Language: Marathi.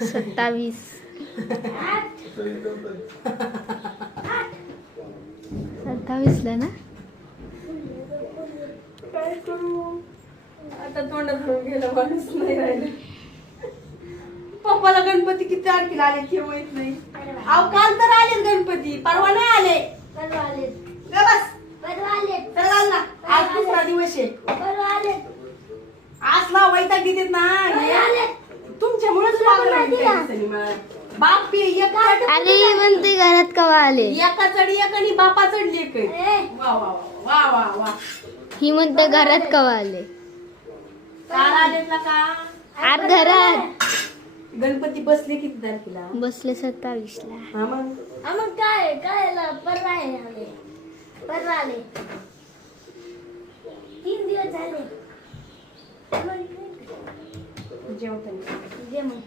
27. 27 ला ना. काय करू आता, तोंडात धरून गेला माणूस नाही राहिला. पप्पाला गणपती किती तारखेला आले ते माहित नाही. अहो काल तर आलेत गणपती, परवा नाही आले. ग बस तर घाल ना. आज दुसरा दिवस आहे. आज ना वैताग देतात ना तुमच्यामुळेच. बाप अरे म्हणते घरात कवा आले. एका चढ एक आणि बापा चढली एक. वा वा वा वा वा. ही म्हणते घरात कवा आले. काल आलेत ना का आज घरात गणपती बसले किती तारखेला. बसले 27 ला. हा मग काय परवा आले 3 दिवस झाले. जेवताना जे मग